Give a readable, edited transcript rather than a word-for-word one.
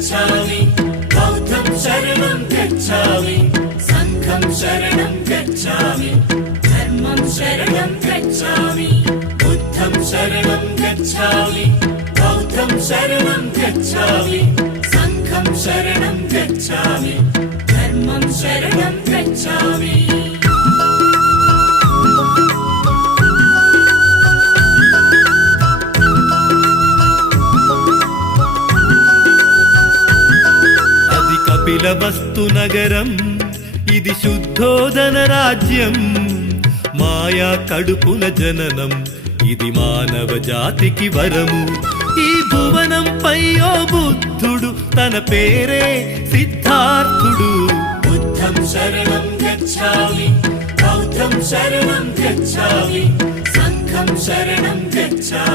गच्छामि बौद्धं शरणं गच्छामि संघं शरणं गच्छामि धर्मं शरणं गच्छामि बुद्धं शरणं गच्छामि बौद्धं शरणं गच्छामि संघं शरणं गच्छामि धर्मं शरणं गच्छामि కపిలవస్తు నగరం ఇది శుద్ధోదన రాజ్యం మాయా కడుపుల జననం ఇది మానవ జాతికి వరము ఈ భువనంపై ఓ బుద్ధుడు తన పేరే సిద్ధార్థుడు बुद्धं शरणं गच्छामि बौद्धं शरणं गच्छामि संघं शरणं गच्छामि